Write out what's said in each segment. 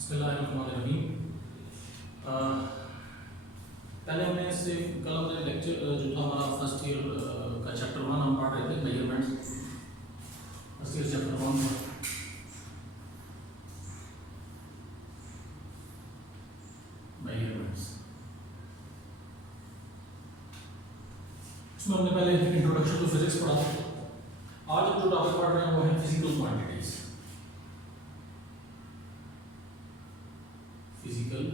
बिस्मिल्लाहिर्रहमानिर्रहीम। पहले हमने इससे कल हमने लेक्चर जो था हमारा फर्स्ट ईयर का चैप्टर 1 हम पढ़ रहे थे measurements. First year chapter 1 measurements, इसमें हमने पहले इंट्रोडक्शन टू फिजिक्स पढ़ा था। आज हम जो टॉपिक पढ़ रहे हैं वो है physical quantities. Physical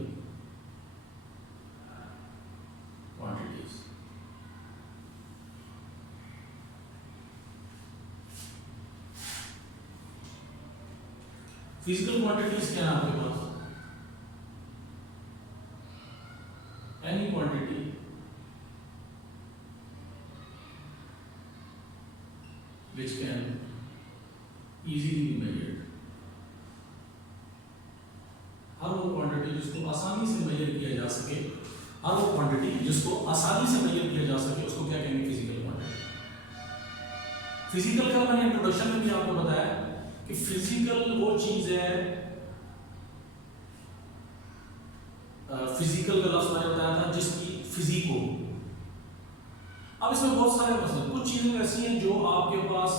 quantities physical quantities क्या है आपके पास? Any quantity which can easily be measured। हर वो क्वांटिटी जिसको आसानी से मेजर किया जा सके, हर वो क्वांटिटी जिसको आसानी से मेजर किया जा सके उसको क्या कहेंगे? Physical quantity. फिजिकल का मैंने इंट्रोडक्शन में भी आपको बताया कि फिजिकल वो चीज है, फिजिकल का लफ्ज मैंने बताया था जिसकी फिजिक हो। अब इसमें बहुत सारे मसले, कुछ चीजें ऐसी हैं जो आपके पास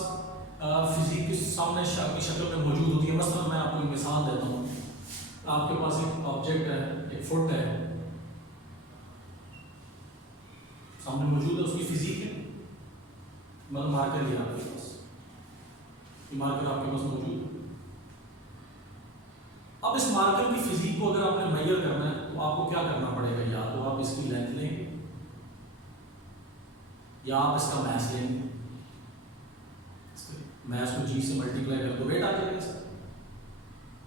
फिजिक के सामने की शक्ल में मौजूद होती है। मसलन मैं आपको एक मिसाल देता हूँ। आपके पास एक ऑब्जेक्ट है, एक फुट है, सामने मौजूद है, उसकी फिजिक है, मतलब मार्कर है आपके पास, ये मार्कर आपके पास मौजूद है। अब इस मार्कर की फिजिक को अगर आपने मेजर करना है तो आपको क्या करना पड़ेगा? या तो आप इसकी लेंथ लेंगे या आप इसका मैस लेंगे। मैस को जी से मल्टीप्लाई कर दो, वेट आ जाएगा इसका,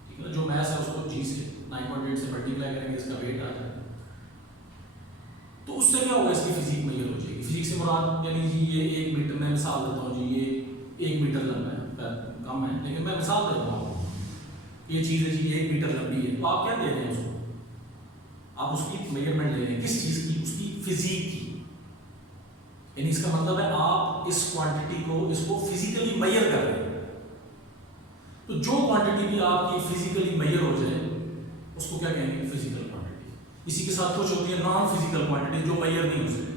ठीक है ना। जो मैस है उसको जी से 9.8 से मल्टीप्लाई करेंगे, इसका वेट आ जाएगा। तो उससे क्या होगा? इसकी फिजिक मेजर हो जाएगी। फिजिक से मुराद यानी जी ये 1 मीटर, मैं मिसाल देता हूँ जी, ये 1 मीटर लंबा है, कम है लेकिन मैं मिसाल देता हूँ। ये चीज़ है जी 1 मीटर लंबी है, तो आप क्या दे रहे हैं उसको? आप उसकी मेजरमेंट ले रहे हैं, किस चीज़ की? उसकी फिजिक की। यानी इसका मतलब है आप इस क्वांटिटी को, इसको फिजिकली मेजर कर रहे हैं। तो जो क्वांटिटी भी आपकी फिजिकली मेजर हो जाए उसको क्या कहेंगे? Physical quantity. इसी के साथ कुछ होती है नॉन फिजिकल क्वांटिटी जो मेजर नहीं हो सकती।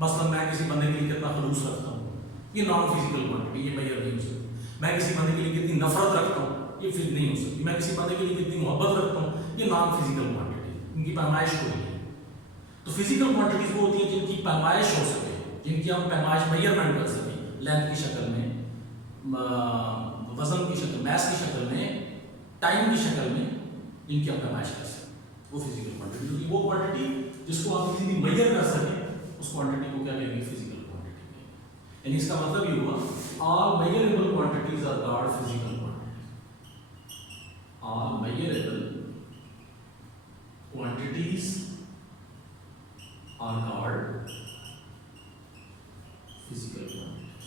मसलन मैं किसी बंदे के लिए कितना खलूस रखता हूँ, ये नॉन फिजिकल क्वांटिटी, ये मेजर नहीं हो सकती। मैं किसी बंदे के लिए कितनी नफरत रखता हूँ, ये फिजिकल नहीं हो सकती। मैं किसी बंदे के लिए कितनी मोहब्बत रखता हूँ, ये नॉन फिजिकल क्वांटिटी, इनकी पैमाइश हो रही है। तो फिजिकल क्वांटिटीज वो होती है जिनकी पैमाइश हो सके, जिनकी हम पैमाइश मेजरमेंट कर सकें, लेंथ की शक्ल में, वजन की शक्ल, मैस की शक्ल में, टाइम की शक्ल में, जिनकी हम पैमाइश कर सकें, वो फिजिकल क्वांटिटी होगी। वो क्वांटिटी जिसको आप इजीली मेजर कर सकें उस क्वांटिटी को क्या कहेंगे? फिजिकल क्वांटिटी कहेंगे। यानी इसका मतलब ये हुआ all measurable quantities are called physical quantities. All measurable quantities are called physical quantities।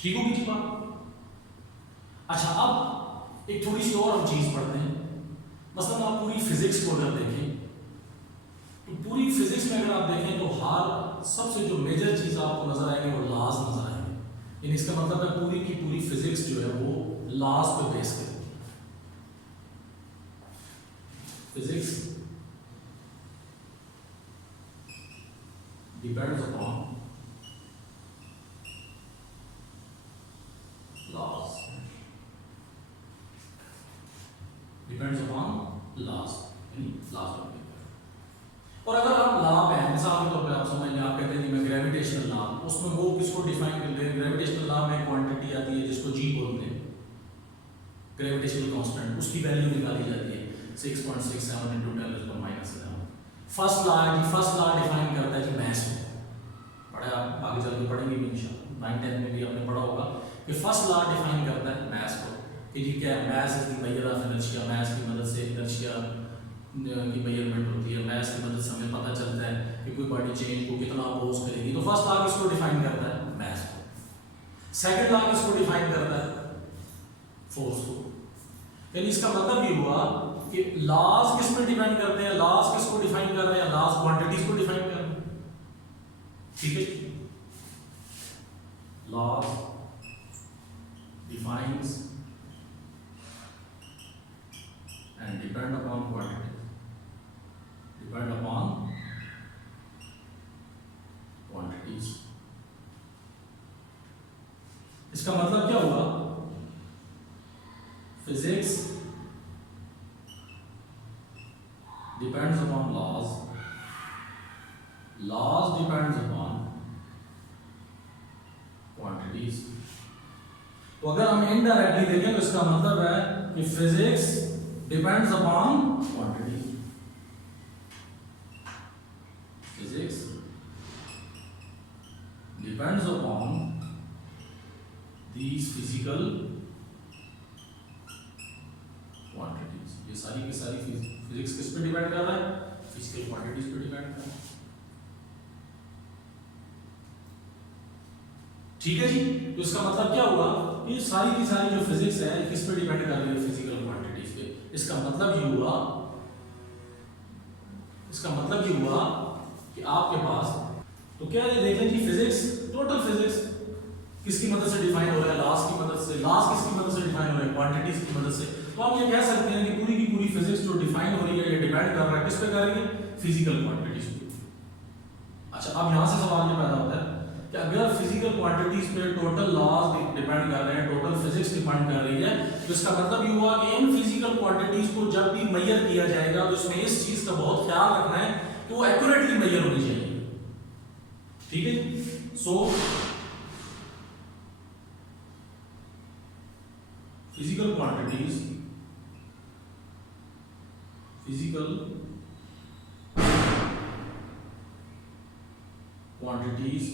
ठीक होगी जी बात? अच्छा, अब एक थोड़ी सी और हम चीज पढ़ते हैं। मसलन आप पूरी फिजिक्स को अगर देखें तो पूरी फिजिक्स में अगर आप देखें तो हर सबसे जो मेजर चीज आपको नजर आएगी वो लॉज नजर आएंगे। यानी इसका मतलब है पूरी की पूरी फिजिक्स जो है वो लॉज पे बेस करती है। Physics depends upon laws। Depends upon laws, यानी laws पर डिपेंड। और अगर आप लॉ पे हैं, मिसाल के तौर पे आप समझ लें, आप कहते हैं कि मैं ग्रेविटेशनल लॉ, उसमें वो किसको डिफाइन करते हैं? ग्रेविटेशनल लॉ में क्वांटिटी आती है जिसको जी बोलते हैं, ग्रेविटेशनल कांस्टेंट, उसकी वैल्यू निकाली जाती है 6.67 into 10⁻⁻11। फर्स्ट लॉ है जी, फर्स्ट लॉ डिफाइन करता है जी मैस को। बड़ा आप आगे चल के पढ़ेंगे भी इंशाल्लाह, 9-10 में भी आपने पढ़ा होगा कि फर्स्ट लॉ डिफाइन करता है मैस को कि जी क्या है, mass is the measure of inertia. Mass की मदद से इनर्शिया की मेजरमेंट होती है। मैस की मदद से हमें पता चलता है कि कोई बॉडी चेंज को कितना अपोज करेगी। तो फर्स्ट लॉ किसको डिफाइन करता है? मैस को। सेकंड लॉ किसको डिफाइन करता है? फोर्स को। यानी इसका मतलब ये हुआ कि लॉज किस पे डिपेंड करते हैं? लॉज किसको डिफाइन कर रहे हैं? लॉज क्वांटिटीज को डिफाइन कर रहे हैं। ठीक है। laws defines and depend upon quantities, depend upon quantities। इसका मतलब क्या हुआ? Physics depends upon laws, laws depends upon quantities। तो अगर हम इनडायरेक्टली देखें तो इसका मतलब है कि physics depends upon quantity, physics depends upon these physical quantities. ये सारी की सारी फिजिक्स किस पे डिपेंड कर रहा है? फिजिकल क्वांटिटीज पे डिपेंड कर रहा है। ठीक है जी। तो इसका मतलब क्या हुआ कि सारी की सारी जो फिजिक्स है किस पे डिपेंड कर रही है? फिजिकल क्वांटिटीज पे। इसका मतलब ये हुआ, इसका मतलब ये हुआ कि आपके पास तो क्या है, देख लें कि फिजिक्स, टोटल फिजिक्स किसकी मदद से डिफाइन हो रहा है? लॉस की मदद से। लॉस किसकी मदद से डिफाइन हो रहा है? क्वांटिटीज की मदद से। तो आप ये कह सकते हैं कि पूरी की पूरी फिजिक्स जो डिफाइन हो रही है ये डिपेंड कर रहा है किस पे कर रही है? फिजिकल क्वांटिटीज पे। अच्छा, अब यहां से सवाल ये पैदा होता है कि अगर फिजिकल क्वांटिटीज पे टोटल लॉज डिपेंड कर रहे हैं, टोटल फिजिक्स डिपेंड कर रही है, तो इसका मतलब ये हुआ कि इन फिजिकल क्वांटिटीज को जब भी मेजर किया जाएगा तो इसमें इस चीज का बहुत ख्याल रखना है कि वो एक्यूरेटली मेजर होनी चाहिए। ठीक है। So physical quantities, physical quantities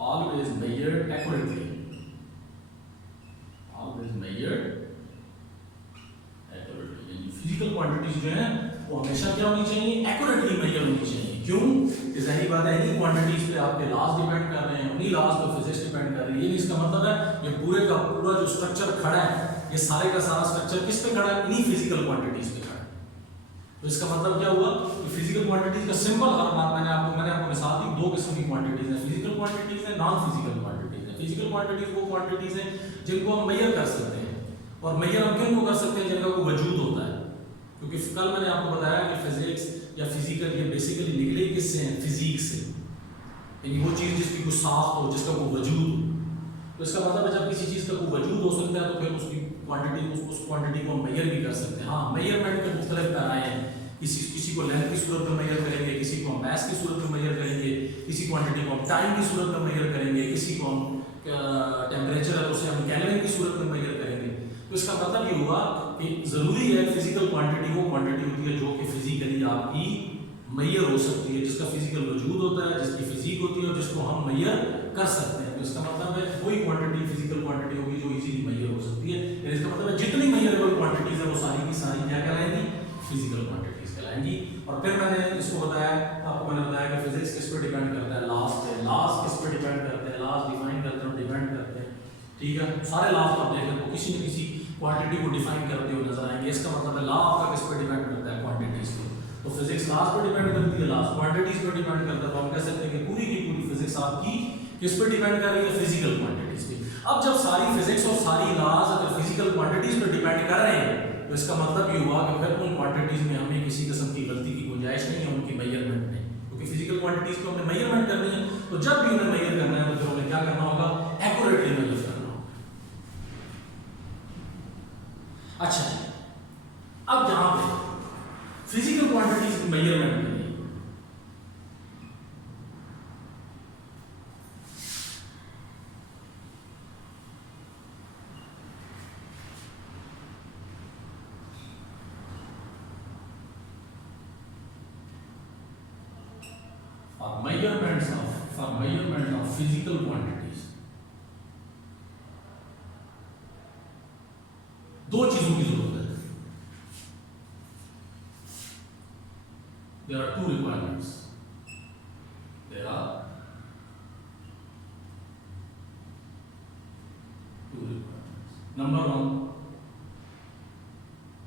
always measured accurately, always measured accurately। यानी फिजिकल क्वांटिटीज जो है वो हमेशा क्या होनी चाहिए? एक्यूरेटली मेजर होनी चाहिए। क्यों? कि जाहिर बात है इन्हीं क्वांटिटीज पे आपके लॉज डिपेंड कर रहे हैं, उन्हीं लॉज पे फिजिक्स डिपेंड कर रही है। इसका मतलब है ये पूरे का पूरा जो स्ट्रक्चर खड़ा है, ये सारे का सारा स्ट्रक्चर किस पे खड़ा है? इन्हीं फिजिकल क्वांटिटीज पे खड़ा है। तो इसका मतलब क्या हुआ कि फिजिकल क्वांटिटीज का सिंपल हर बात मैंने आपको मिसाल दी। दो किस्म की क्वांटिटीज हैं, फिजिकल क्वांटिटीज है, नॉन फिजिकल क्वांटिटीज है। फिजिकल क्वांटिटीज वो क्वांटिटीज हैं जिनको हम मेजर कर सकते हैं, और मेजर हम किन को कर सकते हैं? जिनका कोई वजूद होता है। क्योंकि कल मैंने आपको बताया कि फिजिक्स या फिजिकल ये बेसिकली निकले किससे हैं? फिजिक्स से। यानी वो चीज जिसकी कुछ साख्त हो, जिसका कोई वजूद हो। तो इसका मतलब है जब किसी चीज का कोई वजूद हो सकता है तो फिर उसकी क्वांटिटी, उस क्वांटिटी को हम मेजर भी कर सकते हैं। हाँ, मेजरमेंट के मुख्तलिफ पैराए हैं। किसी को लेंथ की सूरत में मेजर करेंगे, किसी को हम मास की सूरत में मेजर करेंगे, किसी क्वांटिटी को हम टाइम की सूरत में मेजर करेंगे, किसी को हम टेम्परेचर है तो उसे हम केल्विन की सूरत में मेजर करेंगे। तो इसका मतलब ये हुआ कि जरूरी है फिजिकल क्वांटिटी वो क्वांटिटी होती है जो कि फिजिकली आपकी मेजर हो सकती है, जिसका फिजिकल वजूद होता है, जिसकी फिजिक होती है और जिसको हम मेजर कर सकते हैं। तो इसका मतलब है कोई क्वांटिटी फिजिकल क्वांटिटी होगी जो इजीली मेजर हो सकती है। इसका मतलब है जितनी मेजरेबल क्वांटिटीज है वो सारी की सारी क्या कहलाएंगी? Physical quantities कहलाएंगी। और फिर मैंने इसको बताया, आपको मैंने बताया कि फिजिक्स किस पे डिपेंड करता है? लॉज पे। लॉज किस पे डिपेंड करते हैं? लॉज डिफाइन करते हैं और डिपेंड करते हैं। ठीक है, सारे लॉज आप देखें तो किसी न किसी क्वांटिटी को डिफाइन करते हुए नजर आएंगे। इसका मतलब है लॉ आपका किस पे डिपेंड करता है? क्वांटिटीज पे। तो फिजिक्स लॉज पे डिपेंड करती है, लॉज क्वांटिटीज पे डिपेंड करता है। तो हम कह सकते हैं कि पूरी की पूरी फिजिक्स आपकी किस पे डिपेंड कर रही है? फिजिकल क्वांटिटीज पे। अब जब सारी फिजिक्स और सारी लॉज अगर फिजिकल क्वांटिटीज पे डिपेंड कर रहे हैं तो इसका मतलब ये हुआ कि फिर उन क्वांटिटीज में हमें किसी किस्म की गलती की गुंजाइश नहीं है उनकी मेजरमेंट में, क्योंकि फिजिकल क्वांटिटीज को हमने मेजरमेंट करनी है। तो जब भी उन्हें मेजर करना है तो फिर हमें क्या करना होगा? एक्यूरेटली मेजर करना होगा। अच्छा, अब यहां पे फिजिकल क्वांटिटीज की मेजरमेंट के लिए measurement of physical quantities, दो चीजों की जरूरत है। There are two requirements. There are two requirements. Number one,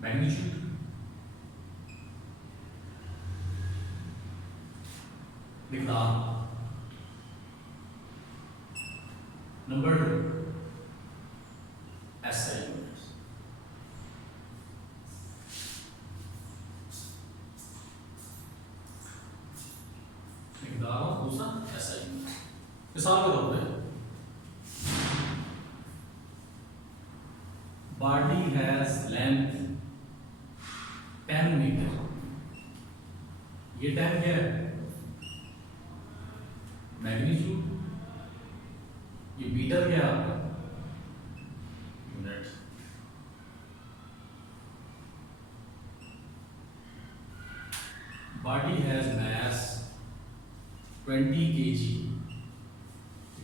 magnitude. मिकदार। Number 2 SI units. दूसरा SI यूनिट्स। मिसाल के तौर पे body has length 10 मीटर, ये 10 क्या है? मैग्नीट्यूड। ये मीटर क्या है आपका? Unit. Body has mass 20 kg,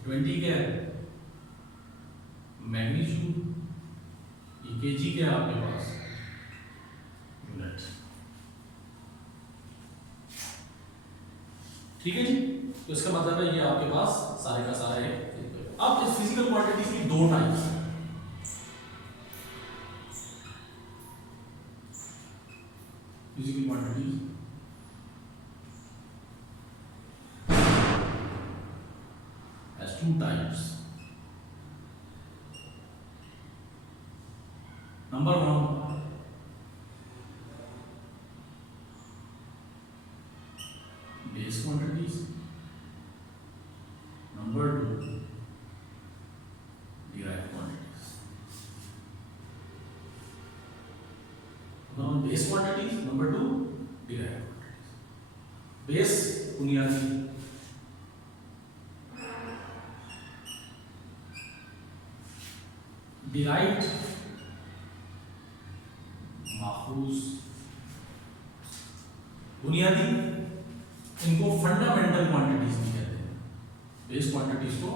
20 क्या है? मैग्नीट्यूड। ये kg क्या है आपके पास? यूनिट। ठीक है जी। तो इसका मतलब है ये आपके पास सारे का सारा है। अब इस फिजिकल क्वांटिटीज की दो टाइप्स हैं। Physical quantities has two types. Number 1, base quantities. Number 2, derived quantities. Now base quantities, number 2, derived quantities. Base बुनियादी, derived माखूज। बुनियादी इनको फंडामेंटल क्वांटिटीज भी कहते हैं। बेस क्वांटिटीज को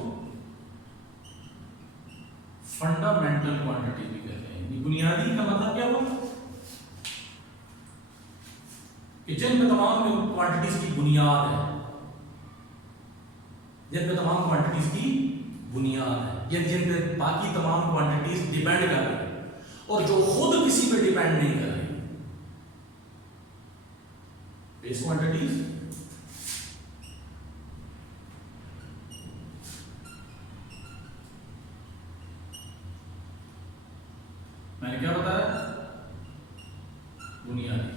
फंडामेंटल क्वांटिटी भी कहते हैं। बुनियादी का मतलब क्या हुआ? कि जिन पे तमाम क्वांटिटीज की बुनियाद है, जिन पे तमाम क्वांटिटीज की बुनियाद है, जिन पे बाकी तमाम क्वांटिटीज डिपेंड कर रही है और जो खुद किसी पे डिपेंड नहीं कर रही। बेस क्वांटिटीज मैंने क्या बताया? बुनियादी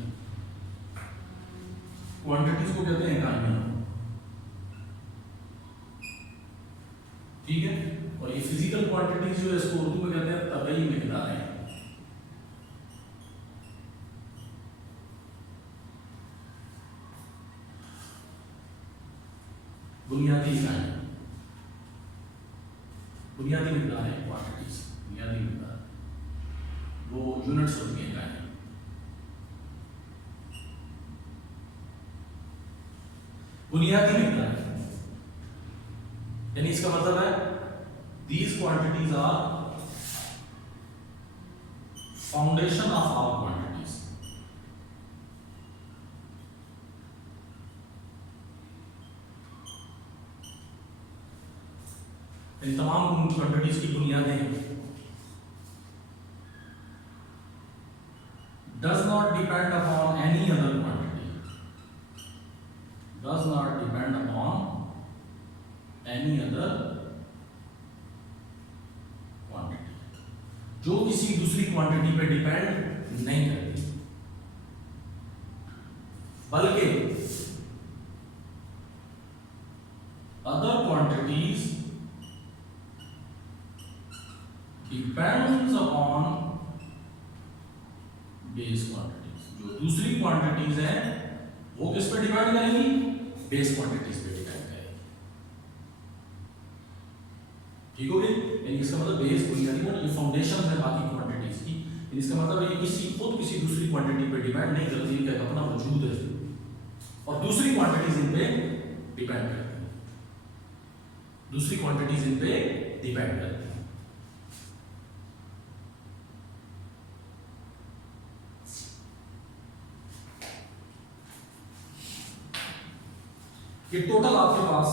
क्वांटिटीज को कहते हैं इकाइयां। ठीक है। और ये फिजिकल क्वांटिटीज जो है इसको उर्दू में कहते हैं तबई मिकदारें। बुनियादी इकाइयां, बुनियादी मिकदार है क्वांटिटीज, बुनियादी मिकदार वो यूनिट्स होती हैं इकाइयां। बुनियादी मिकदार यानी इसका मतलब है these quantities are foundation of our quantities. इन तमाम क्वांटिटीज की बुनियादें does not depend upon any other quantity, does not depend upon any other quantity, जो किसी दूसरी क्वांटिटी पे डिपेंड नहीं करती, बल्कि other quantities depends upon base quantities. जो दूसरी क्वांटिटीज है वो किस पे डिपेंड करेंगी? बेस क्वांटिटीज पे डिपेंड करेंगी। ठीक हो गई? यानी इसका मतलब बेस बुनियादी और ये फाउंडेशन है बाकी क्वांटिटीज की। इसका मतलब ये खुद किसी दूसरी क्वांटिटी पे डिपेंड नहीं करती, इनका अपना वजूद है और दूसरी क्वांटिटीज इन पे डिपेंड करती है, दूसरी क्वांटिटीज इन पे डिपेंड करती है। ये टोटल आपके पास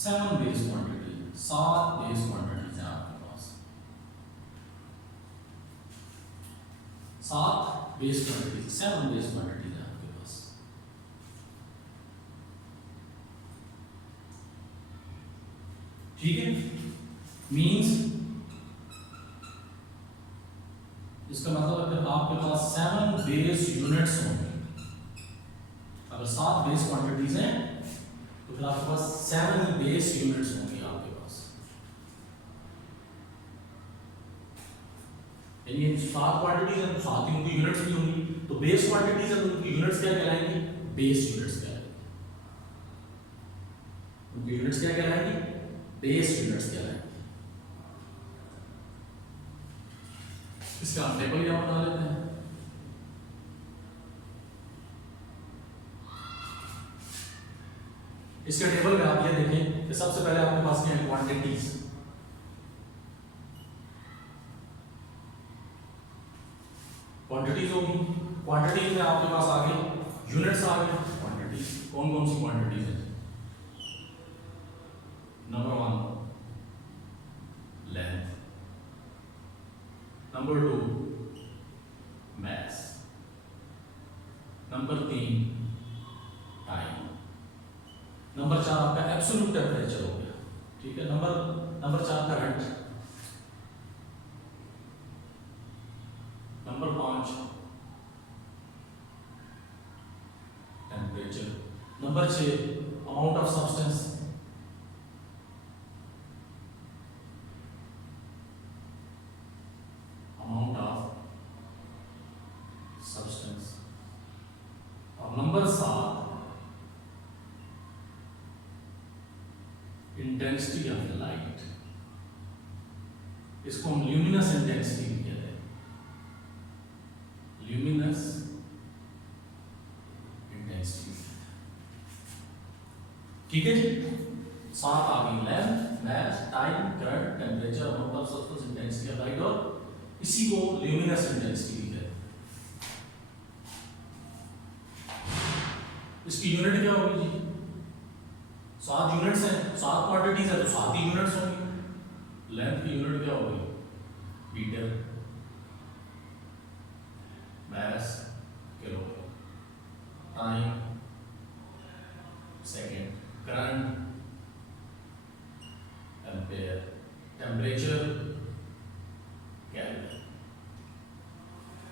7 बेस क्वांटिटी, 7 बेस क्वांटिटीज है आपके पास, 7 बेस क्वांटिटीज, 7 बेस क्वांटिटीज है आपके पास। ठीक है, मीन्स इसका मतलब अगर आपके पास 7 बेस यूनिट्स होंगे, अगर 7 बेस क्वांटिटीज हैं तो फिर आपके पास 7 बेस यूनिट्स होंगी आपके पास, यानी 7 क्वांटिटीज हैं तो 7 ही उनकी यूनिट्स भी होंगी, तो बेस क्वांटिटीज हैं तो उनकी यूनिट्स क्या कहलाएंगी, बेस यूनिट्स कहलाएंगी, उनकी यूनिट्स क्या कहलाएंगी, बेस यूनिट्स कहलाएंगी। इसका टेबल क्या बना लेते हैं, इसके टेबल में आप ये देखें कि सबसे पहले आपके पास क्या है, क्वांटिटीज, क्वांटिटीज होगी, क्वांटिटीज में आपके पास आ गई यूनिट्स आ गए, क्वांटिटीज कौन कौन सी क्वांटिटीज है, number 1 length, number 2 mass, number 3 time, number 4 आपका एब्सोल्यूट टेम्परेचर हो गया, ठीक है, number 4 current, number 5 temperature, number 6 amount of substance, amount of substance, और नंबर 7 इंटेंसिटी ऑफ लाइट, इसको हम ल्यूमिनस इंटेंसिटी भी कहते हैं, ल्यूमिनस इंटेंसिटी, ठीक है जी। 7 आ गई, length, mass, time, current, temperature, amount of substance, intensity of light, और इसी को ल्यूमिनस इंटेंसिटी भी कहते हैं। इसकी यूनिट क्या होगी जी, 7 यूनिट्स हैं, 7 क्वांटिटीज है तो 7 ही यूनिट्स होंगी। लेंथ की यूनिट क्या होगी, metre, mass kilo, time second, current ampere, temperature kelvin.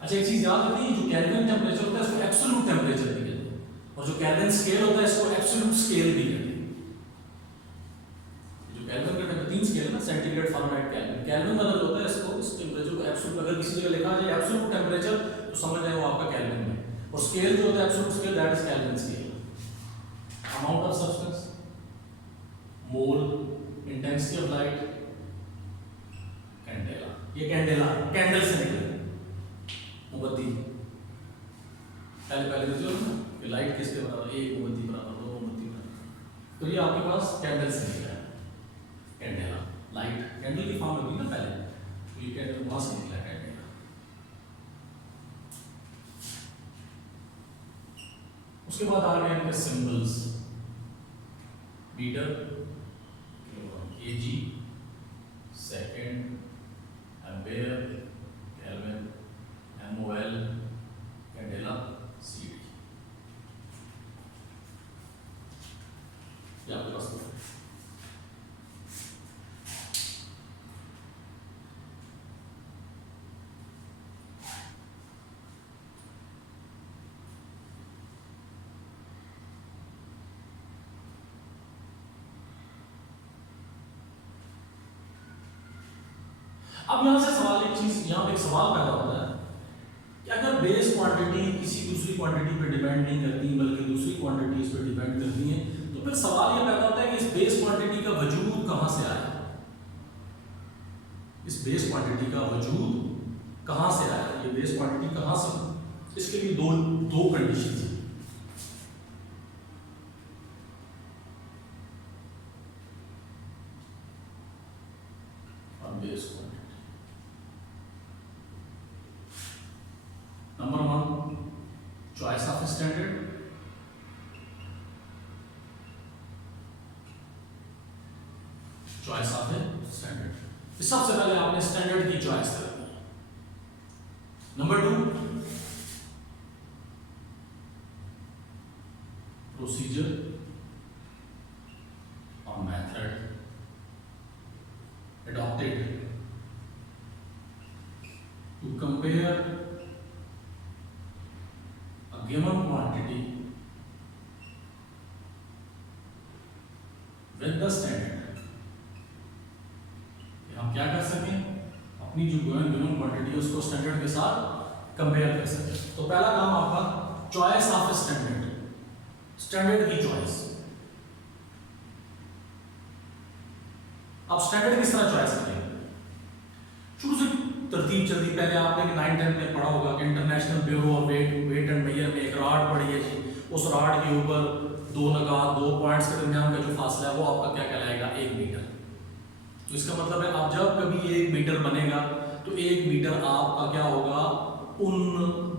अच्छा एक चीज याद रखनी है, जो केल्विन टेम्परेचर होता है इसको एब्सोल्यूट टेम्परेचर भी कहते हैं, और जो केल्विन स्केल होता है इसको एब्सोल्यूट स्केल भी कहते हैं। केल्विन का 3 स्केल है ना, सेंटीग्रेड, फारेनहाइट, केल्विन। केल्विन मतलब होता है इसको, इस टेम्परेचर को एब्सोल्यूट, अगर किसी जगह लिखा जाए एब्सोल्यूट टेम्परेचर तो समझ जाए वो आपका केल्विन में, और स्केल जो होता है absolute scale, that is kelvin scale. Amount of substance, mole, intensity of light, candela, ये कैंडेला कैंडल से निकले मोमबत्ती, पहले जो ना कि लाइट किसके बराबर, 1 मोमबत्ती बराबर, 2 मोमबत्ती बराबर, तो ये आपके पास कैंडल से निकला है, कैंडेला, लाइट कैंडल की फॉर्म में थी ना पहले, तो ये कैंडल वहां से निकला है, कैंडेला। उसके बाद आ गए इनके symbols, metre, K G, second, ampere, kelvin, M O L, candela, C D, ये आपके पास है। अब यहां से सवाल, एक चीज यहां पे एक सवाल पैदा होता है कि अगर बेस क्वांटिटी किसी दूसरी क्वांटिटी पे डिपेंड नहीं करती बल्कि दूसरी क्वांटिटीज पे डिपेंड करती है, तो फिर सवाल ये पैदा होता है कि इस बेस क्वांटिटी का वजूद कहां से आया, इस बेस क्वांटिटी का वजूद कहां से आया, ये बेस क्वांटिटी कहां से, इसके लिए दो कंडीशन है। Base quantity, number 1 choice of standard, choice of standard, सबसे पहले आपने स्टैंडर्ड की चॉइस करनी है। नंबर 2 प्रोसीजर और मेथड, विद द स्टैंडर्ड। हम क्या कर सकें, अपनी जो गिवन क्वांटिटी है उसको स्टैंडर्ड के साथ कंपेयर कर सकें। तो पहला काम आपका चॉइस ऑफ स्टैंडर्ड, स्टैंडर्ड की चॉइस। अब स्टैंडर्ड किस तरह चॉइस करें, शुरू से तरतीब चलती। पहले आपने 9-10 में पढ़ा होगा कि international bureau of weight and measure में एक राड पड़ी है जी, उस राड के ऊपर दो लगात, दो पॉइंट्स के दरमियान का जो फासला है वो आपका क्या कहलाएगा, 1 मीटर। तो इसका मतलब है आप जब कभी 1 मीटर बनेगा तो 1 मीटर आपका क्या होगा, उन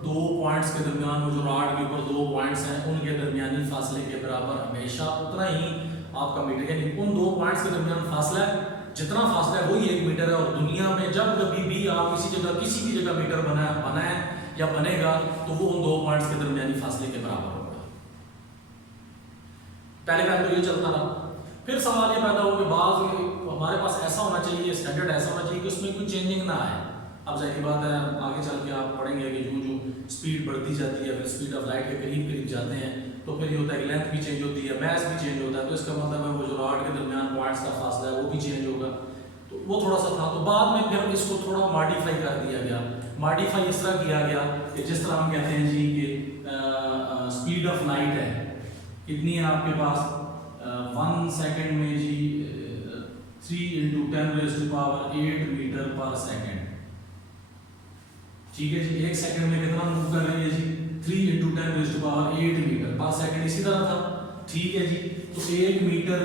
दो पॉइंट्स के दरमियान, वो जो राड के ऊपर दो पॉइंट्स हैं उनके दरमियानी फासले के बराबर हमेशा उतना ही आपका मीटर, यानी उन दो पॉइंट्स के दरमियान फासला है, जितना फासला है वही 1 मीटर है। और दुनिया में जब कभी भी आप किसी जगह किसी भी जगह मीटर बनाए या बनेगा तो वो उन दो पॉइंट्स के दरमियानी फासले के बराबर होगा। पहले टाइम तो ये चलता रहा। फिर सवाल ये पैदा हो कि बाद हमारे पास ऐसा होना चाहिए, स्टैंडर्ड ऐसा होना चाहिए कि उसमें कोई चेंजिंग ना आए। अब जाहिर बात है आगे चल के आप पढ़ेंगे कि जो स्पीड बढ़ती जाती है, फिर स्पीड ऑफ लाइट के करीब करीब जाते हैं तो फिर ये होता है कि लेंथ भी चेंज होती है, मैस भी चेंज होता है। तो इसका मतलब है वो जो रॉड के दरमियान पॉइंट्स का फासला है वो भी चेंज होगा। तो वो थोड़ा सा था, तो बाद में फिर इसको थोड़ा मॉडिफाई कर दिया गया। मॉडिफाई इस तरह किया गया कि जिस तरह हम कहते हैं जी कि स्पीड ऑफ लाइट है कितनी है आपके पास, 1 सेकेंड में जी 3 × 10⁸ मीटर पर सेकेंड। ठीक है जी, 1 सेकंड में कितना मूव कर रही है जी, 3 × 10⁸ मीटर पर सेकंड। इसी तरह था, ठीक है जी। तो 1 मीटर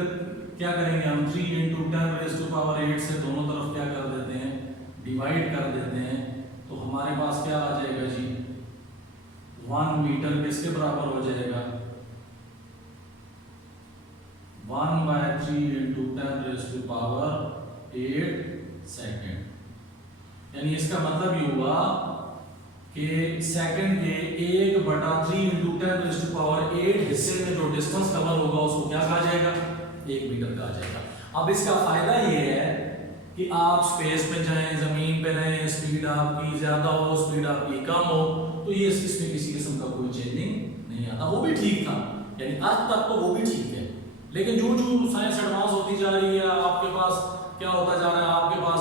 क्या करेंगे हम, 3 × 10⁸ से दोनों तरफ क्या कर देते हैं, डिवाइड कर देते हैं। तो हमारे पास क्या आ जाएगा जी, 1 मीटर किसके बराबर हो जाएगा, 1/3 × 10⁸ सेकंड। यानी इसका मतलब ये हुआ कि सेकंड के 1/3 × 10⁸ हिस्से में जो डिस्टेंस कवर होगा उसको क्या कहा जाएगा, 1 मीटर कहा जाएगा। अब इसका फायदा ये है कि आप स्पेस में जाएं, जमीन पे रहें, स्पीड आपकी ज्यादा हो, स्पीड आपकी कम हो, तो ये इसमें किसी किस्म का कोई चेंजिंग नहीं आता। वो भी ठीक था, यानी आज तक तो वो भी ठीक है। लेकिन जो जो साइंस एडवांस होती जा रही है, आपके पास क्या होता जा रहा है, आपके पास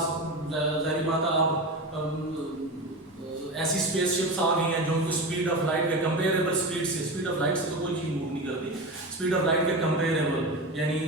जाहिर बात है आप ऐसी स्पेसशिप्स आ गई हैं जो कि स्पीड ऑफ लाइट के कंपेरेबल स्पीड से, स्पीड ऑफ लाइट से तो कोई चीज़ मूव नहीं करती, स्पीड ऑफ लाइट के कंपेरेबल यानी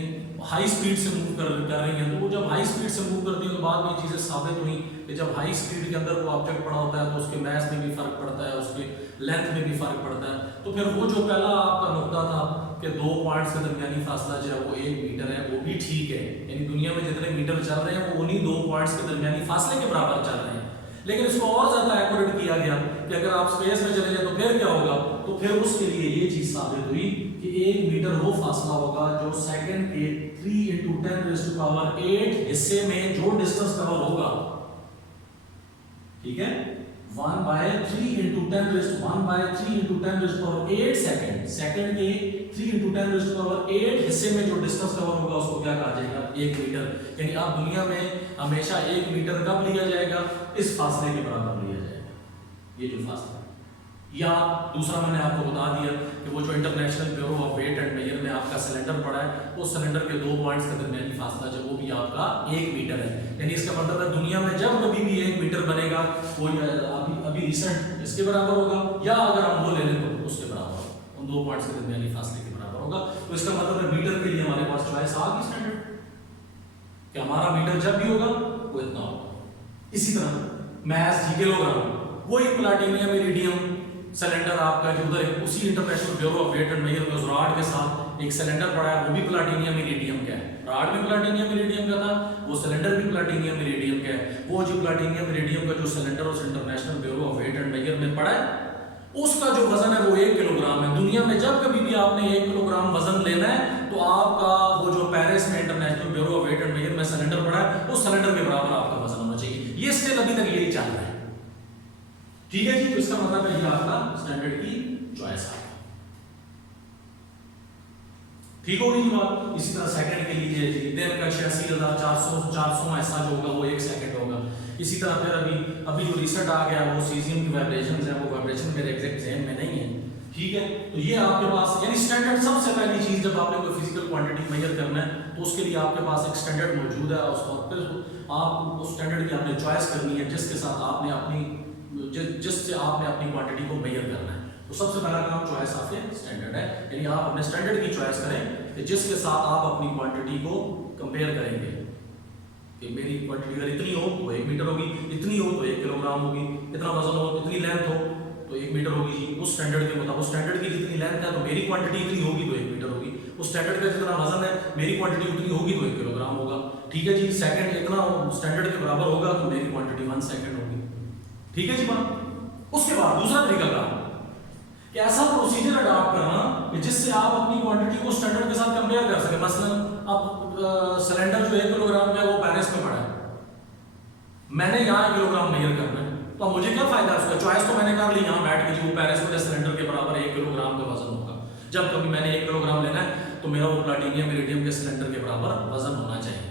हाई स्पीड से मूव कर रही हैं। तो वो जब हाई स्पीड से मूव करती है तो बाद में चीज़ें साबित हुई कि जब हाई स्पीड के अंदर वो ऑब्जेक्ट पड़ा होता है तो उसके मैस में भी फर्क पड़ता है, उसके लेंथ में भी फर्क पड़ता है। तो फिर वो जो पहला आपका नुकता था कि दो पॉइंट्स के दरमियानी फासला जो है वो 1 मीटर है, वो भी ठीक है। यानी दुनिया में जितने मीटर चल रहे हैं वो उन्हीं दो पॉइंट्स के दरमियानी फासले के बराबर चल रहे हैं। लेकिन इसको और ज्यादा एक्यूरेट किया गया कि अगर आप स्पेस में चले जाए तो फिर क्या होगा, तो फिर उसके लिए ये चीज साबित हुई कि 1 मीटर वो फासला होगा जो सेकंड के 3 × 10⁸ हिस्से में जो डिस्टेंस कवर होगा, ठीक है, 1/3 × 10⁸ सेकंड, सेकंड के 3 × 10⁸ हिस्से में जो डिस्टेंस कवर होगा उसको क्या कहा जाएगा, 1 मीटर। यानी अब दुनिया में हमेशा 1 मीटर कब लिया जाएगा, इस फासले के बराबर लिया जाएगा, ये जो फासला। या दूसरा मैंने आपको बता दिया कि वो जो international bureau of weight and measure में आपका सिलेंडर पड़ा है, उस सिलेंडर के दो पॉइंट्स के दरमियानी फासला जो वो भी आपका 1 मीटर है। यानी इसका मतलब है दुनिया में जब कभी भी 1 मीटर बनेगा वो अभी रिसेंट इसके बराबर होगा, या अगर हम वो ले लें तो उसके बराबर होगा, उन दो पॉइंट्स के दरमियानी फासले के बराबर होगा। तो इसका मतलब है मीटर के लिए हमारे पास चॉइस आ गई स्टैंडर्ड कि हमारा मीटर जब भी होगा वो इतना होगा। इसी तरह मैस जी किलोग्राम, वही प्लाटिनियम इरिडियम सिलेंडर आपका जो उधर उसी international bureau of weight and measure में उस रॉड के साथ एक सिलेंडर पड़ा है, वो भी प्लाटिनियम इरिडियम का है, रॉड भी प्लाटिनियम इरिडियम का था, वो सिलेंडर भी प्लाटिनियम इरिडियम का है। वो जो प्लाटिनियम इरिडियम का जो सिलेंडर उस international bureau of weight and measure में पड़ा है, उसका जो वजन है वो 1 किलोग्राम है। दुनिया में जब कभी भी आपने 1 किलोग्राम वजन लेना है तो आपका वो जो पेरिस में international bureau of weight and measure में सिलेंडर पड़ा है, उस सिलेंडर के बराबर आपका वजन होना चाहिए। ये स्टिल अभी तक यही चल रहा है, ठीक है जी। तो इसका मतलब है ये आपका स्टैंडर्ड की चॉइस है, ठीक होगी जी बात। इसी तरह सेकंड के लिए जी दिन का 86,400 ऐसा जो होगा वो 1 सेकंड होगा। इसी तरह फिर अभी जो रिसेंट आ गया वो सीजियम की वाइब्रेशंस है, वो वाइब्रेशन मेरे एग्जैक्ट ज़हन में नहीं है, ठीक है, तो ये आपके पास यानी स्टैंडर्ड। सबसे पहली चीज जब आपने कोई फिजिकल क्वांटिटी मेजर करना है तो उसके लिए आपके पास एक स्टैंडर्ड मौजूद है, उस वक्त फिर आप उस स्टैंडर्ड की आपने चॉइस करनी है जिसके साथ आपने अपनी जिससे आपने अपनी क्वांटिटी को मेजर करना है। तो सबसे पहला काम चॉइस ऑफ ए स्टैंडर्ड है, यानी आप अपने स्टैंडर्ड की चॉइस करें कि जिसके साथ आप अपनी क्वांटिटी को कंपेयर करेंगे कि मेरी क्वांटिटी अगर इतनी हो तो 1 मीटर होगी, इतनी हो तो 1 किलोग्राम होगी, इतना वजन हो, इतनी लेंथ हो तो 1 मीटर होगी जी। उस स्टैंडर्ड के मुताबिक, उस स्टैंडर्ड की जितनी लेंथ है तो मेरी क्वांटिटी इतनी होगी तो 1 मीटर होगी। उस स्टैंडर्ड का जितना वजन है मेरी क्वांटिटी उतनी होगी तो 1 किलोग्राम होगा। ठीक है जी, सेकंड इतना स्टैंडर्ड के बराबर होगा तो मेरी क्वांटिटी 1 सेकंड होगी। ठीक है जी बात। उसके बाद दूसरा तरीका का कि ऐसा प्रोसीजर अडॉप्ट करना कि जिससे आप अपनी क्वांटिटी को स्टैंडर्ड के साथ कंपेयर कर सके। मसलन अब सिलेंडर जो 1 किलोग्राम का है वो पेरिस में पड़ा है, मैंने यहाँ 1 किलोग्राम मेजर करना है, तो मुझे क्या फायदा है उसका? चॉइस तो मैंने कर ली यहाँ बैठ के जी, वो पेरिस में सिलेंडर के बराबर 1 किलोग्राम का वजन होगा। जब कभी मैंने 1 किलोग्राम लेना है तो मेरा वो प्लाटिनियम इरिडियम के सिलेंडर के बराबर वजन होना चाहिए।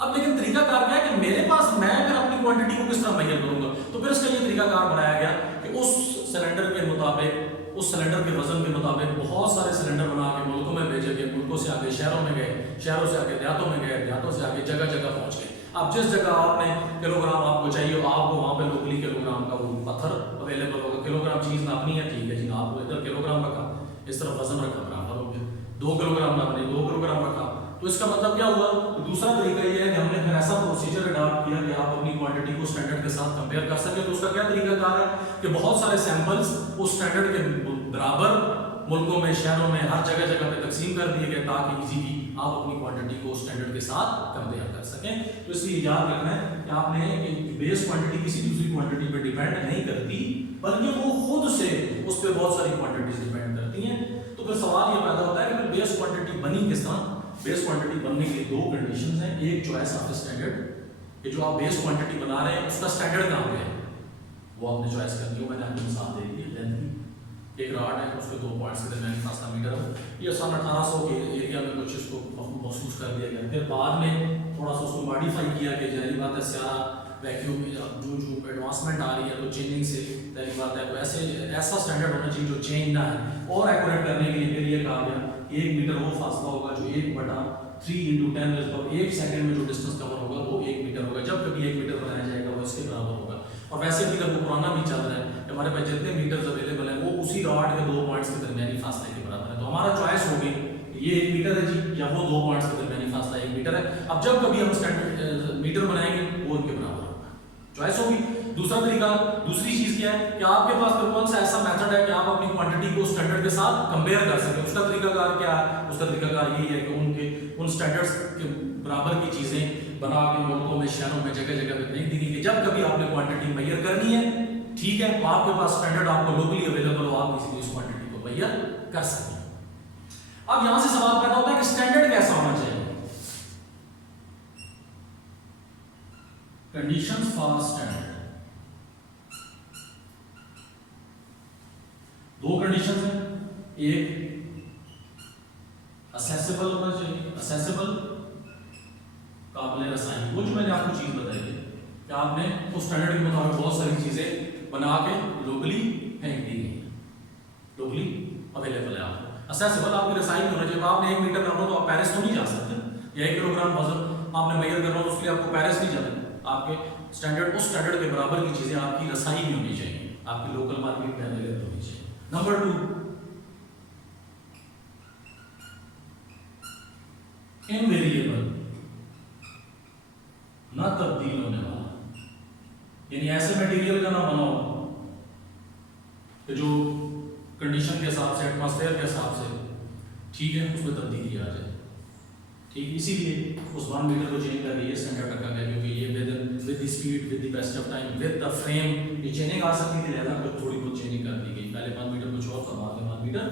अब लेकिन तरीका कार क्या है कि मेरे पास, मैं अगर अपनी क्वांटिटी को किस तरह मेजर करूंगा, तो फिर इसका ये तरीका कार बनाया गया कि उस सिलेंडर के मुताबिक, उस सिलेंडर के वजन के मुताबिक बहुत सारे सिलेंडर बना के मुल्कों में भेजे गए, मुल्कों से आगे शहरों में गए, शहरों से आगे देहातों में गए, देहातों से आगे जगह जगह पहुंच गए। अब जिस जगह आपने किलोग्राम आपको चाहिए, आपको वहां पे लोकली किलोग्राम का वो पत्थर अवेलेबल होगा। किलोग्राम चीज नापनी है, ठीक है जी, आपको इधर किलोग्राम रखा, इस तरफ वजन रखा, बराबर हो गया। 2 किलोग्राम नापने, 2 किलोग्राम रखा। तो इसका मतलब क्या हुआ? तो दूसरा तरीका ये है कि हमने फिर ऐसा प्रोसीजर अडॉप्ट किया कि आप अपनी क्वांटिटी को स्टैंडर्ड के साथ कंपेयर कर सके। तो उसका क्या तरीका कार है कि बहुत सारे सैंपल्स उस स्टैंडर्ड के बराबर मुल्कों में, शहरों में, हर जगह जगह पे तकसीम कर दिए गए ताकि इजीली आप अपनी क्वांटिटी को स्टैंडर्ड के साथ कंपेयर कर सकें। तो इसलिए याद रखना है कि आपने बेस क्वांटिटी किसी दूसरी क्वांटिटी पर डिपेंड नहीं करती, बल्कि वो खुद से उस पर बहुत सारी क्वांटिटीज डिपेंड करती हैं। तो फिर सवाल ये पैदा होता है कि बेस क्वांटिटी बनी किस तरह? बेस क्वांटिटी बनने के लिए 2 कंडीशंस हैं। एक चॉइस ऑफ स्टैंडर्ड, कि जो आप बेस क्वांटिटी बना रहे हैं उसका स्टैंडर्ड कहाँ पे है वो आपने चॉइस करनी है। मैंने आपको मिसाल दे दी है, लेंथ की एक रॉड है, उसके 2 पॉइंट्स के दरमियान फासला मीटर है। ये सन 1800 के एरिया में कुछ इसको महसूस कर दिया गया। फिर बाद में थोड़ा सा उसको मॉडिफाई किया कि जाहिर बात है सारा वैक्यूम जो एडवांसमेंट आ रही है तो चेंजिंग से जाहिर बात है तो ऐसा स्टैंडर्ड होना चाहिए जो चेंज ना है। और एक्यूरेट करने के लिए फिर ये कहा गया 1 मीटर वो फासला होगा जो 1/3 × 10⁻⁴ 1 सेकंड में जो डिस्टेंस कवर होगा वो 1 मीटर होगा। जब कभी 1 मीटर बनाया जाएगा वो इसके बराबर होगा। और वैसे भी अगर वो पुराना भी चल रहा है, हमारे पास जितने मीटर्स अवेलेबल हैं वो उसी रॉड के 2 पॉइंट्स के दरमियानी फासले के बराबर है। तो हमारा चॉइस होगी ये 1 मीटर है जी, या वो 2 पॉइंट्स के दरमियानी फासला 1 मीटर है। अब जब कभी हम स्टैंडर्ड मीटर बनाएंगे वो उनके बराबर होगा, चॉइस होगी। दूसरा तरीका, दूसरी चीज क्या है कि आपके पास कौन सा ऐसा मेथड है कि आप अपनी क्वांटिटी को स्टैंडर्ड के साथ कंपेयर कर सकें। उसका तरीकाकार क्या है? उसका तरीकाकार यही है कि उन स्टैंडर्ड्स के बराबर की चीजें बना के मुल्कों में, शहरों में, जगह जगह पे फेंक दी कि जब कभी आपने क्वांटिटी मेजर करनी है, ठीक है, तो आपके पास स्टैंडर्ड आपको लोकली अवेलेबल हो, आप इसीलिए इस क्वांटिटी को मेजर कर सकें। अब यहां से सवाल पैदा होता है कि स्टैंडर्ड कैसा होना चाहिए? कंडीशंस फॉर स्टैंडर्ड, 2 कंडीशंस हैं। एक असेसेबल होना चाहिए, असेसेबल काबिल रसाई, वो जो मैंने आपको चीज बताई है कि आपने उस स्टैंडर्ड के मुताबिक बहुत सारी चीजें बना के लोकली फेंक दी गई, लोकली अवेलेबल है आपको। असेसेबल आपकी रसाई में होना चाहिए। आपने 1 मीटर करना तो आप पेरिस तो नहीं जा सकते, या 1 किलोग्राम वजन आपने मेजर करना तो उसके लिए आपको पेरिस नहीं जाना। आपके स्टैंडर्ड, उस स्टैंडर्ड के बराबर की चीजें आपकी रसाई में होनी चाहिए, आपकी लोकल मार्केट में अवेलेबल होनी चाहिए। नंबर 2, इनवेरिएबल, ना तब्दील होने वाला, यानी ऐसे मटेरियल का ना बनाओ कि जो कंडीशन के हिसाब से, एटमॉस्फेयर के हिसाब से, ठीक है, उसमें तब्दीली आ जाए। ठीक, इसीलिए उस 1 मीटर को चेंज करके ये स्टैंडर्ड रखा गया, क्योंकि ये with the speed, with the passage of time, with the frame, ये चेंजिंग आ सकती थी, लिहाजा कुछ थोड़ी बहुत चेंजिंग कर दी गई। पहले 1 मीटर कुछ और था, बाद में 1 मीटर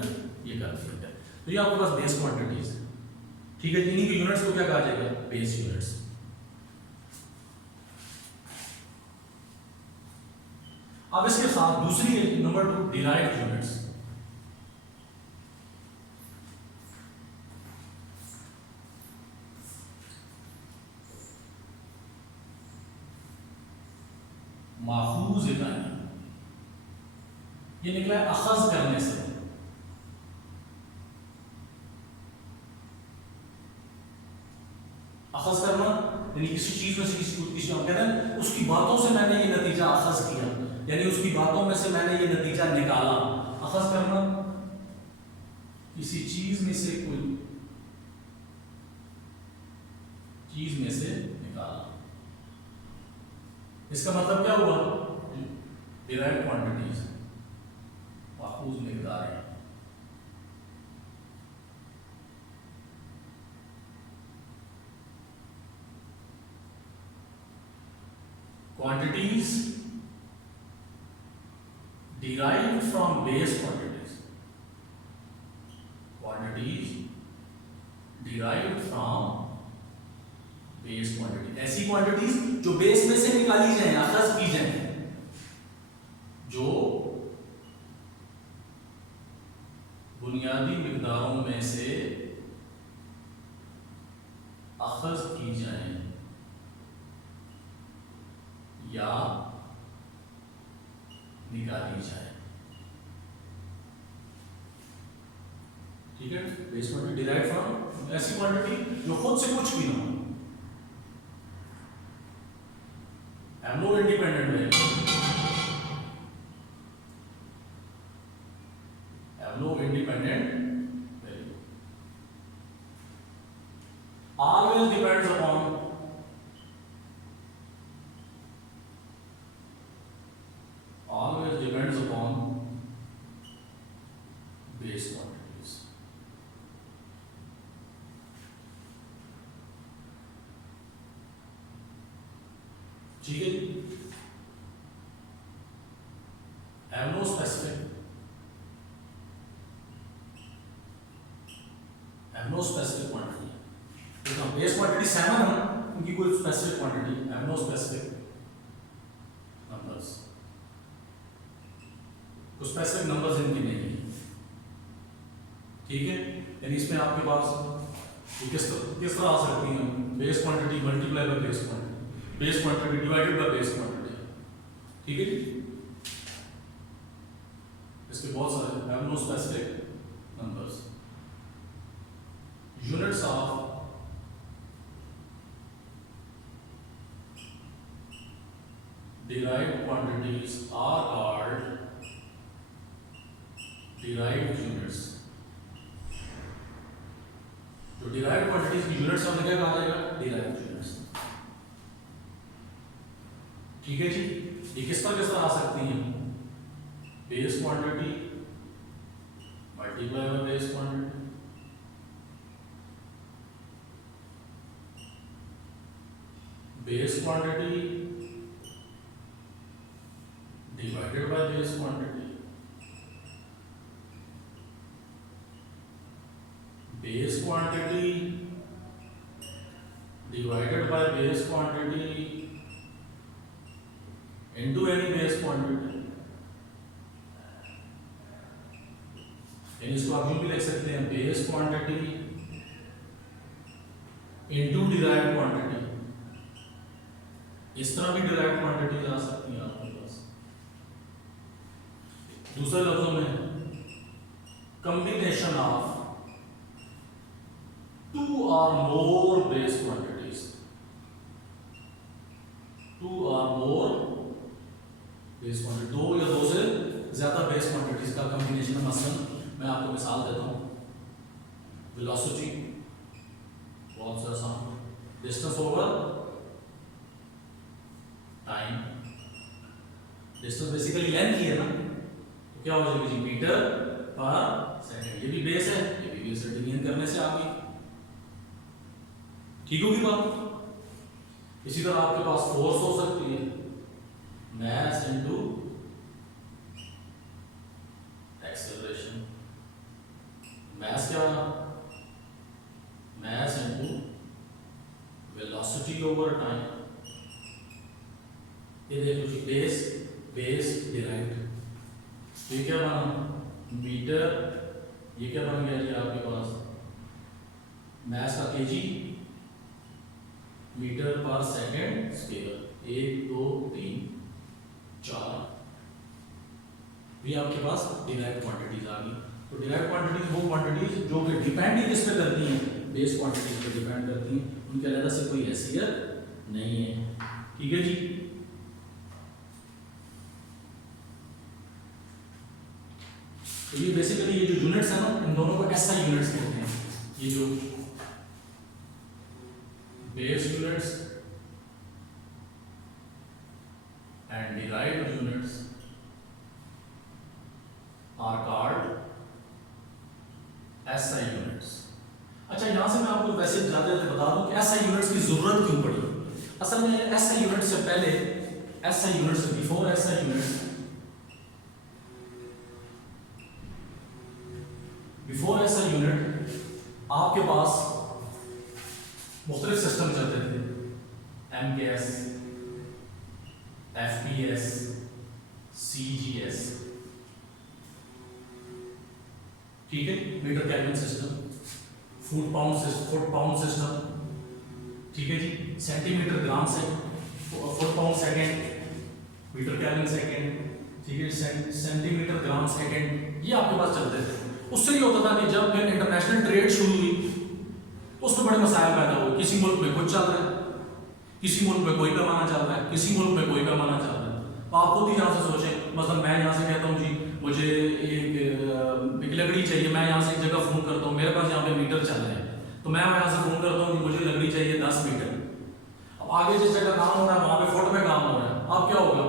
ये कर दिया गया। तो ये आपके पास बेस क्वांटिटीज है, ठीक है। इन्हीं के यूनिट्स को क्या कहा जाएगा? Base units. अब इसके साथ दूसरी नंबर 2, डिराइव्ड यूनिट्स। माखूज इकाई, ये निकला है अखज करने से, अखज करना यानी किसी चीज में से किसी हम कहते हैं उसकी बातों से मैंने ये नतीजा अखज किया, यानी उसकी बातों में से मैंने ये नतीजा निकाला। अखज करना किसी चीज में से कोई चीज में से निकाला। इसका मतलब क्या हुआ? डिराइव्ड क्वांटिटीज माखूज मिकदार है। Quantities derived from base quantities. Quantities derived from base quantity. ऐसी quantities जो बेस में से निकाली जाए, अखज की जाए, जो बुनियादी मिकदारों में से अखज की जाए या निकाली जाए। ठीक है, बेस क्वांटिटी डिराइव फ्रॉम ऐसी क्वांटिटी जो खुद से कुछ भी ना हो। एमनो इंडिपेंडेंट वेरिएबल, एमनो independent variable always depends upon base quantities. ठीक है, have no specific quantity। तो बेस क्वांटिटी 7 है, उनकी कोई specific quantity have no specific numbers, कुछ स्पेसिफिक नंबर्स इनकी नहीं है। ठीक है, यानी इसमें आपके पास ये किस तरह आ सकती है? Base quantity multiply by base quantity, base quantity divided by base quantity. ठीक है, इसके बहुत सारे have no specific numbers. Units of derived quantities are called derived units। तो डिराइव्ड क्वांटिटीज की यूनिट्स हमने क्या कहा जाएगा? Derived units. ठीक है जी, ये किस तरह आ सकती हैं? Base quantity multiply by base quantity, base quantity divided by base quantity, base quantity divided by base quantity into any base quantity. इसको आप यूं भी लिख सकते हैं, base quantity into derived quantity. इस तरह भी डिराइव्ड क्वांटिटी आ सकती है आपके पास। दूसरे लफ्जों में combination of two or more base quantities, two or more base quantity, दो या दो से ज्यादा बेस क्वांटिटीज का कॉम्बिनेशन। मसलन मैं आपको मिसाल देता हूँ, वेलोसिटी बहुत सा आसान, distance over time. Distance basically length ही है ना, तो क्या हो जाएगी जी? मीटर पर सेकंड। ये भी बेस है, ये भी बेस है, डिवीजन करने से आ गई। ठीक होगी बात। इसी तरह आपके पास फोर्स हो सकती है, मास इनटू एक्सेलरेशन। मास क्या? Mass into velocity over time. ये देखो जी, बेस बेस डिराइव्ड। ये क्या बना? मीटर। ये क्या बन गया जी आपके पास? मास का केजी, मीटर पर सेकेंड स्क्वायर। 1 2 3 4, ये आपके पास डिराइव्ड क्वांटिटीज आ गई। तो डिराइव्ड क्वांटिटीज वो क्वांटिटीज जो कि डिपेंड ही किस पे करती हैं? बेस क्वांटिटीज पर डिपेंड करती हैं, उनकी अलग से कोई हैसियत नहीं है। ठीक है जी। तो ये बेसिकली ये जो यूनिट्स है ना, इन दोनों को एसआई यूनिट्स कहते हैं। ये जो base units and derived units are called S I units. अच्छा, यहां से मैं आपको वैसे जाते जाते बता दूं कि एसआई यूनिट्स की जरूरत क्यों पड़ी। असल में एसआई यूनिट से पहले, एसआई यूनिट से before SI unit, before SI unit आपके पास मुख्तलिफ सिस्टम चलते थे। एमकेएस, एफपीएस, सीजीएस, ठीक है, metre kelvin system, foot pound system, ठीक है जी, सेंटीमीटर ग्राम से, foot pound second, metre kelvin second, ठीक है, सेंटीमीटर ग्राम सेकेंड, ये आपके पास चलते थे। उससे ये होता था कि जब फिर इंटरनेशनल ट्रेड शुरू हुई तो उसमें बड़े मसाइल पैदा हुए। किसी मुल्क में कुछ चल रहा है, किसी मुल्क में कोई पैमाना चल रहा है, किसी मुल्क में कोई पैमाना चल रहा है। तो आप खुद ही यहाँ से सोचें, मतलब मैं यहाँ से कहता हूँ जी मुझे एक लकड़ी चाहिए, मैं यहाँ से एक जगह फ़ोन करता हूँ, मेरे पास यहाँ पे मीटर चल रहे हैं, तो मैं यहाँ से फ़ोन करता हूँ कि मुझे लकड़ी चाहिए 10 मीटर। अब आगे जिस जगह काम हो रहा है वहाँ पे फुट में काम हो रहा है, अब क्या होगा,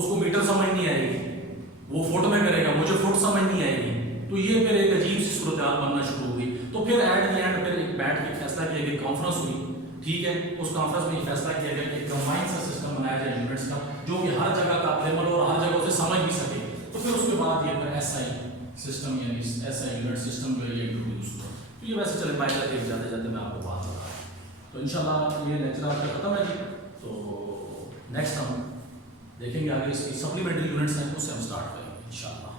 उसको मीटर समझ नहीं आएगी, वो फुट में करेगा, मुझे फुट समझ नहीं आएगी। तो ये फिर एक अजीब सी सूरत हाल बनना शुरू हुई। तो फिर एट द एंड फिर एक बैठ के फैसला किया गया, कॉन्फ्रेंस हुई, ठीक है, उस कॉन्फ्रेंस में ये फैसला किया गया कि कंबाइंड सा सिस्टम बनाया जाए यूनिट्स का, जो कि हर जगह का अवेलेबल और हर जगह से समझ भी सके। तो फिर उसके बाद ये फिर एसआई सिस्टम यानी एसआई यूनिट सिस्टम जो है ये इंट्रोड्यूस हुआ। तो ये वैसे चले बाय जाते जाते जाते मैं आपको बात बता रहा हूँ। तो इंशाल्लाह ये लेक्चर आपका खत्म है जी। तो नेक्स्ट हम देखेंगे आगे इसकी सप्लीमेंट्री यूनिट्स हैं, उससे हम स्टार्ट करेंगे इंशाल्लाह।